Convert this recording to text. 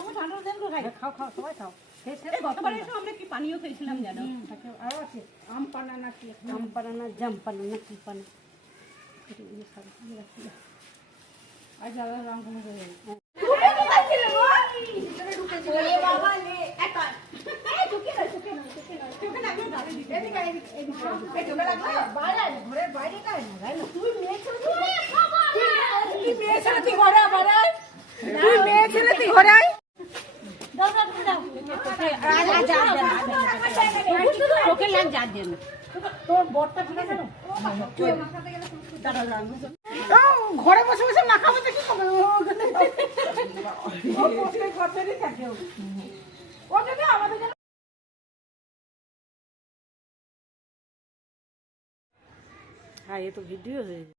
খাও খাও সবাই খাও। গতবার এসে আমরা কি পানীয় খেয়েছিলাম জানো? আরো আছে আম পানা না কি আম পানা না জাম পানা না কি পানা আর জ্বালা রং কোনো করে ঘরে বসে বসে না খাবো তো কি খাবে হ্যাঁ এ তো ভিডিও হয়ে যায়।